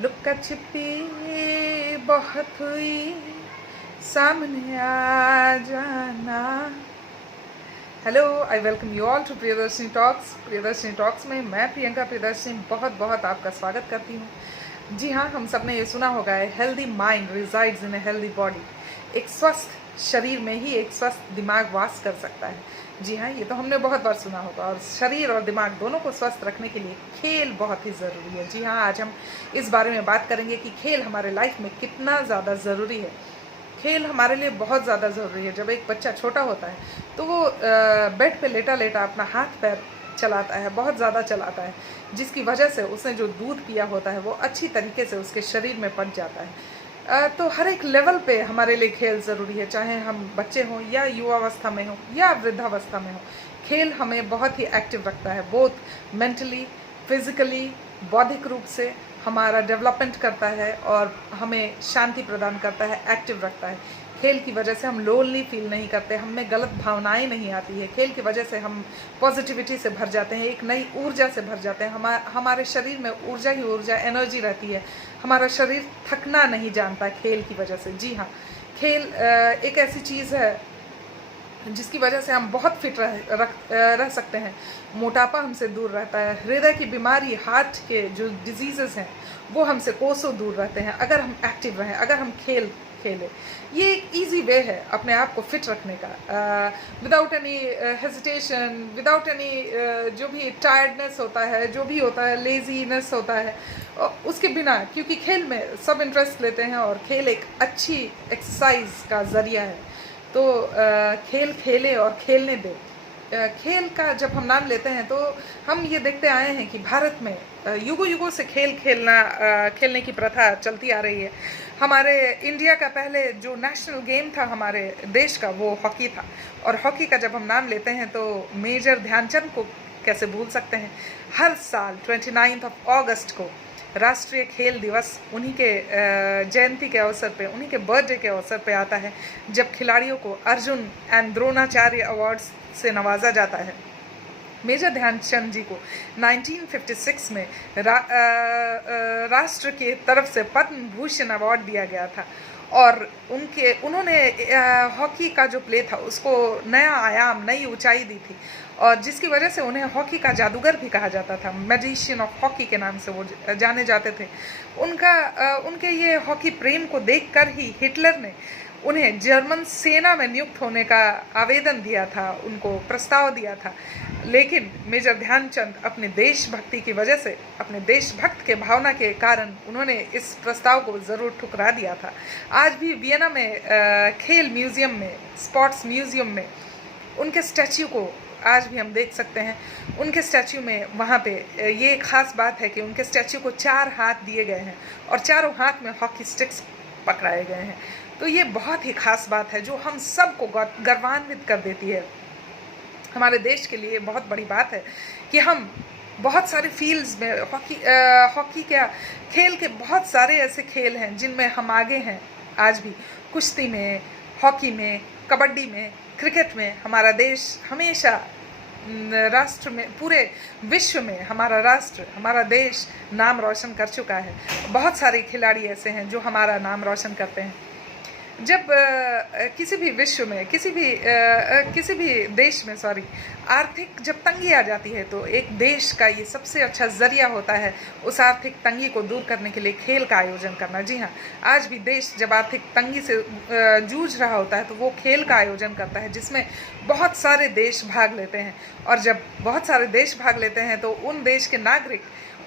लुक्का छिपी बहुत हुई, सामने आ जाना। Hello, I welcome you all to Priyadarshini talks. Priyadarshini talks में मैं प्रियंका प्रियदर्शनी बहुत बहुत आपका स्वागत करती हूँ। जी हाँ, हम सब ने ये सुना होगा है, healthy mind resides in a healthy body. एक स्वस्थ शरीर में ही एक स्वस्थ दिमाग वास कर सकता है। जी हाँ, ये तो हमने बहुत बार सुना होगा। और शरीर और दिमाग दोनों को स्वस्थ रखने के लिए खेल बहुत ही ज़रूरी है। जी हाँ, आज हम इस बारे में बात करेंगे कि खेल हमारे लाइफ में कितना ज़्यादा ज़रूरी है। खेल हमारे लिए बहुत ज़्यादा ज़रूरी है। जब एक बच्चा छोटा होता है तो वो बेड पे लेटा लेटा अपना हाथ पैर चलाता है, बहुत ज़्यादा चलाता है, जिसकी वजह से उसने जो दूध पिया होता है वो अच्छी तरीके से उसके शरीर में पच जाता है। तो हर एक लेवल पे हमारे लिए खेल ज़रूरी है, चाहे हम बच्चे हों या युवावस्था में हों या वृद्धावस्था में हों। खेल हमें बहुत ही एक्टिव रखता है, बोथ मेंटली, फिजिकली, बौद्धिक रूप से हमारा डेवलपमेंट करता है और हमें शांति प्रदान करता है, एक्टिव रखता है। खेल की वजह से हम लोनली फील नहीं करते, हम में गलत भावनाएं नहीं आती है। खेल की वजह से हम पॉजिटिविटी से भर जाते हैं, एक नई ऊर्जा से भर जाते हैं। हमारे शरीर में ऊर्जा ही ऊर्जा, एनर्जी रहती है। हमारा शरीर थकना नहीं जानता खेल की वजह से। जी हाँ, खेल एक ऐसी चीज़ है जिसकी वजह से हम बहुत फिट रह सकते हैं। मोटापा हमसे दूर रहता है, हृदय की बीमारी, हार्ट के जो डिजीज़ेस हैं वो हमसे कोसों दूर रहते हैं अगर हम एक्टिव रहें, अगर हम खेलें। ये एक ईजी वे है अपने आप को फिट रखने का, without any hesitation, without any जो भी टायर्डनेस होता है, जो भी होता है, लेजीनेस होता है, उसके बिना, क्योंकि खेल में सब इंटरेस्ट लेते हैं और खेल एक अच्छी एक्सरसाइज का ज़रिया है। तो खेल खेले और खेलने दे। खेल का जब हम नाम लेते हैं तो हम ये देखते आए हैं कि भारत में युगों युगों से खेलने की प्रथा चलती आ रही है। हमारे इंडिया का पहले जो नेशनल गेम था हमारे देश का, वो हॉकी था। और हॉकी का जब हम नाम लेते हैं तो मेजर ध्यानचंद को कैसे भूल सकते हैं। हर साल 29 अगस्त को राष्ट्रीय खेल दिवस उन्हीं के जयंती के अवसर पे, उन्हीं के बर्थडे के अवसर पे आता है, जब खिलाड़ियों को अर्जुन एंड द्रोणाचार्य अवार्ड्स से नवाजा जाता है। मेजर ध्यानचंद जी को 1956 में राष्ट्र की तरफ से पद्म भूषण अवार्ड दिया गया था। और उन्होंने हॉकी का जो प्ले था उसको नया आयाम, नई ऊंचाई दी थी, और जिसकी वजह से उन्हें हॉकी का जादूगर भी कहा जाता था। मैजिशियन ऑफ हॉकी के नाम से वो जाने जाते थे। उनके ये हॉकी प्रेम को देखकर ही हिटलर ने उन्हें जर्मन सेना में नियुक्त होने का आवेदन दिया था, उनको प्रस्ताव दिया था। लेकिन मेजर ध्यानचंद अपने देशभक्ति की वजह से, अपने देशभक्त के भावना के कारण उन्होंने इस प्रस्ताव को ज़रूर ठुकरा दिया था। आज भी वियना में खेल म्यूज़ियम में, स्पोर्ट्स म्यूज़ियम में उनके स्टैच्यू को आज भी हम देख सकते हैं। उनके स्टैच्यू में, वहाँ पे ये खास बात है कि उनके स्टैच्यू को 4 हाथ दिए गए हैं और चारों हाथ में हॉकी स्टिक्स पकड़ाए गए हैं। तो ये बहुत ही खास बात है जो हम सबको गर्वान्वित कर देती है। हमारे देश के लिए बहुत बड़ी बात है कि हम बहुत सारे फील्ड्स में हॉकी क्या, खेल के बहुत सारे ऐसे खेल हैं जिनमें हम आगे हैं। आज भी कुश्ती में, हॉकी में, कबड्डी में, क्रिकेट में हमारा देश हमेशा राष्ट्र में, पूरे विश्व में हमारा राष्ट्र, हमारा देश नाम रोशन कर चुका है। बहुत सारे खिलाड़ी ऐसे हैं जो हमारा नाम रोशन करते हैं। जब किसी भी विश्व में, किसी भी देश में आर्थिक जब तंगी आ जाती है तो एक देश का ये सबसे अच्छा ज़रिया होता है उस आर्थिक तंगी को दूर करने के लिए खेल का आयोजन करना। जी हाँ, आज भी देश जब आर्थिक तंगी से जूझ रहा होता है तो वो खेल का आयोजन करता है, जिसमें बहुत सारे देश भाग लेते हैं। और जब बहुत सारे देश भाग लेते हैं तो उन देश के नागरिक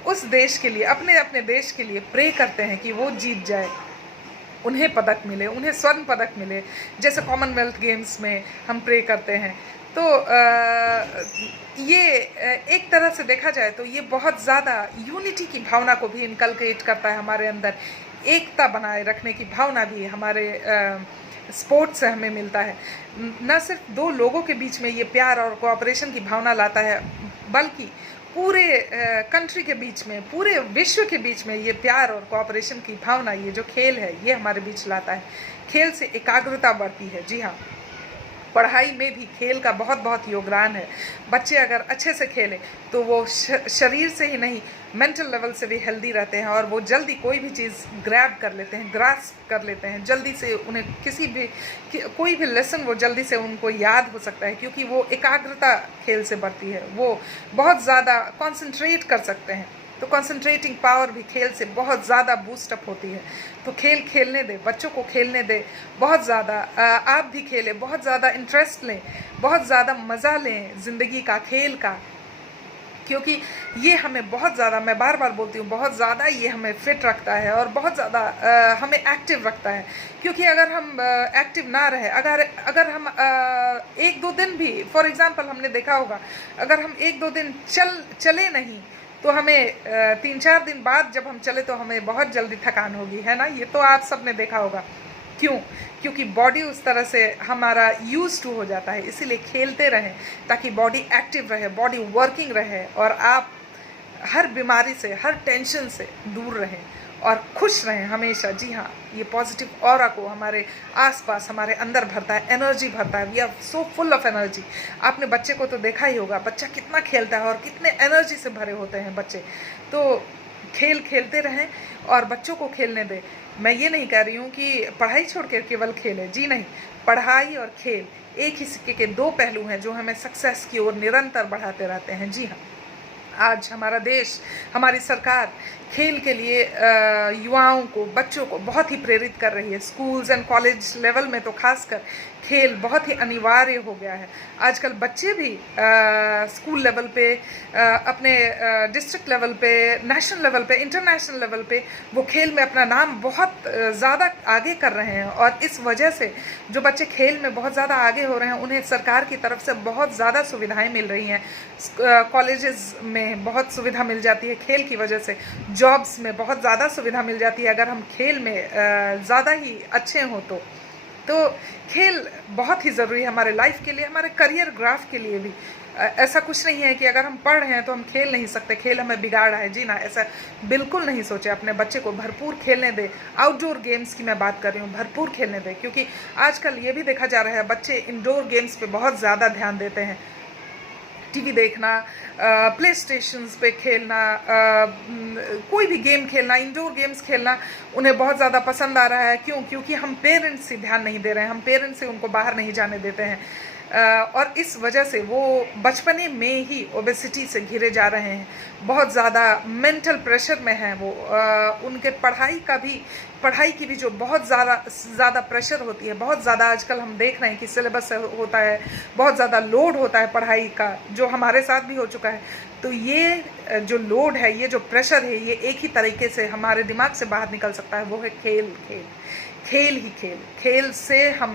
उस देश के लिए, अपने अपने देश के लिए प्रे करते हैं कि वो जीत जाए, उन्हें पदक मिले, उन्हें स्वर्ण पदक मिले, जैसे कॉमनवेल्थ गेम्स में हम प्रे करते हैं। तो ये एक तरह से देखा जाए तो ये बहुत ज़्यादा यूनिटी की भावना को भी इनकलकेट करता है हमारे अंदर। एकता बनाए रखने की भावना भी हमारे स्पोर्ट्स से हमें मिलता है। न सिर्फ दो लोगों के बीच में ये प्यार और कोऑपरेशन की भावना लाता है, बल्कि पूरे कंट्री के बीच में, पूरे विश्व के बीच में ये प्यार और कोऑपरेशन की भावना, ये जो खेल है ये हमारे बीच लाता है। खेल से एकाग्रता बढ़ती है। जी हाँ, पढ़ाई में भी खेल का बहुत बहुत योगदान है। बच्चे अगर अच्छे से खेलें तो वो शरीर से ही नहीं, मेंटल लेवल से भी हेल्दी रहते हैं, और वो जल्दी कोई भी चीज़ ग्रैब कर लेते हैं, ग्रास्प कर लेते हैं, जल्दी से उन्हें कोई भी लेसन वो जल्दी से उनको याद हो सकता है, क्योंकि वो एकाग्रता खेल से बढ़ती है, वो बहुत ज़्यादा कॉन्सेंट्रेट कर सकते हैं। तो कॉन्सेंट्रेटिंग पावर भी खेल से बहुत ज़्यादा बूस्टअप होती है। तो खेल खेलने दें, बच्चों को खेलने दें, बहुत ज़्यादा। आप भी खेलें, बहुत ज़्यादा इंटरेस्ट लें, बहुत ज़्यादा मज़ा लें ज़िंदगी का, खेल का, क्योंकि ये हमें बहुत ज़्यादा, मैं बार बार बोलती हूँ, बहुत ज़्यादा ये हमें फिट रखता है और बहुत ज़्यादा हमें एक्टिव रखता है। क्योंकि अगर हम एक्टिव ना रहे, अगर हम 1-2 दिन भी, फॉर एग्ज़ाम्पल हमने देखा होगा, अगर हम 1-2 दिन चले नहीं तो हमें 3-4 दिन बाद जब हम चले तो हमें बहुत जल्दी थकान होगी, है ना। ये तो आप सब ने देखा होगा। क्यों? क्योंकि बॉडी उस तरह से हमारा यूज टू हो जाता है। इसीलिए खेलते रहें ताकि बॉडी एक्टिव रहे, बॉडी वर्किंग रहे, और आप हर बीमारी से, हर टेंशन से दूर रहें और खुश रहें हमेशा। जी हाँ, ये पॉजिटिव ऑरा को हमारे आसपास, हमारे अंदर भरता है, एनर्जी भरता है। We are so full of energy. आपने बच्चे को तो देखा ही होगा, बच्चा कितना खेलता है और कितने एनर्जी से भरे होते हैं बच्चे। तो खेल खेलते रहें और बच्चों को खेलने दें। मैं ये नहीं कह रही हूँ कि पढ़ाई छोड़ कर केवल खेलें, जी नहीं। पढ़ाई और खेल एक ही सिक्के के 2 पहलू हैं जो हमें सक्सेस की ओर निरंतर बढ़ाते रहते हैं। जी हाँ, आज हमारा देश, हमारी सरकार खेल के लिए युवाओं को, बच्चों को बहुत ही प्रेरित कर रही है। स्कूल्स एंड कॉलेज लेवल में तो खासकर खेल बहुत ही अनिवार्य हो गया है। आजकल बच्चे भी स्कूल लेवल पे, अपने डिस्ट्रिक्ट लेवल पे, नेशनल लेवल पे, इंटरनेशनल लेवल पे वो खेल में अपना नाम बहुत ज़्यादा आगे कर रहे हैं। और इस वजह से जो बच्चे खेल में बहुत ज़्यादा आगे हो रहे हैं, उन्हें सरकार की तरफ से बहुत ज़्यादा सुविधाएं मिल रही हैं। कॉलेजेस में बहुत सुविधा मिल जाती है खेल की वजह से, जॉब्स में बहुत ज़्यादा सुविधा मिल जाती है अगर हम खेल में ज़्यादा ही अच्छे हों तो खेल बहुत ही ज़रूरी है हमारे लाइफ के लिए, हमारे करियर ग्राफ के लिए भी। ऐसा कुछ नहीं है कि अगर हम पढ़ रहे हैं तो हम खेल नहीं सकते, खेल हमें बिगाड़ रहा है। जी ना, ऐसा बिल्कुल नहीं सोचे। अपने बच्चे को भरपूर खेलने दें। आउटडोर गेम्स की मैं बात कर रही हूँ, भरपूर खेलने दें, क्योंकि आजकल ये भी देखा जा रहा है बच्चे इंडोर गेम्स पे बहुत ज़्यादा ध्यान देते हैं। टीवी देखना, प्ले स्टेशंस पे खेलना, कोई भी गेम खेलना, इंडोर गेम्स खेलना उन्हें बहुत ज़्यादा पसंद आ रहा है। क्यों? क्योंकि हम पेरेंट्स से ध्यान नहीं दे रहे हैं, हम पेरेंट्स से उनको बाहर नहीं जाने देते हैं, और इस वजह से वो बचपने में ही ओबेसिटी से घिरे जा रहे हैं, बहुत ज़्यादा मेंटल प्रेशर में हैं वो। उनके पढ़ाई की भी जो बहुत ज़्यादा प्रेशर होती है, बहुत ज़्यादा आजकल हम देख रहे हैं कि सिलेबस होता है, बहुत ज़्यादा लोड होता है पढ़ाई का, जो हमारे साथ भी हो चुका है। तो ये जो लोड है, ये जो प्रेशर है, ये एक ही तरीके से हमारे दिमाग से बाहर निकल सकता है, वो है खेल खेल से हम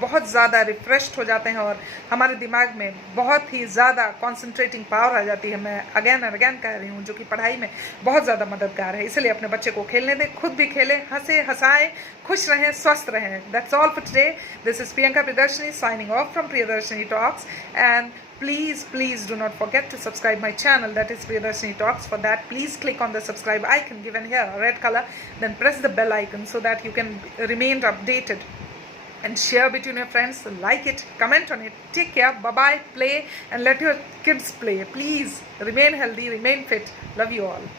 बहुत ज़्यादा रिफ्रेश्ड हो जाते हैं और हमारे दिमाग में बहुत ही ज़्यादा कॉन्सेंट्रेटिंग पावर आ जाती है। मैं अगेन एंड अगेन कह रही हूँ, जो कि पढ़ाई में बहुत ज़्यादा मददगार है। इसलिए अपने बच्चे को खेलने दें, खुद भी खेलें, हंसे हंसाएं, खुश रहें, स्वस्थ रहें। That's all for today. This is Priyanka Priyadarshini signing off from Priyadarshini Talks, and please do not forget to subscribe my channel, that is Priyadarshini Talks. For that, please click on the subscribe icon given here, a red color, then press the bell icon so that you can remain updated, and share between your friends, like it, comment on it. Take care, bye bye, play and let your kids play. Please remain healthy, remain fit. Love you all.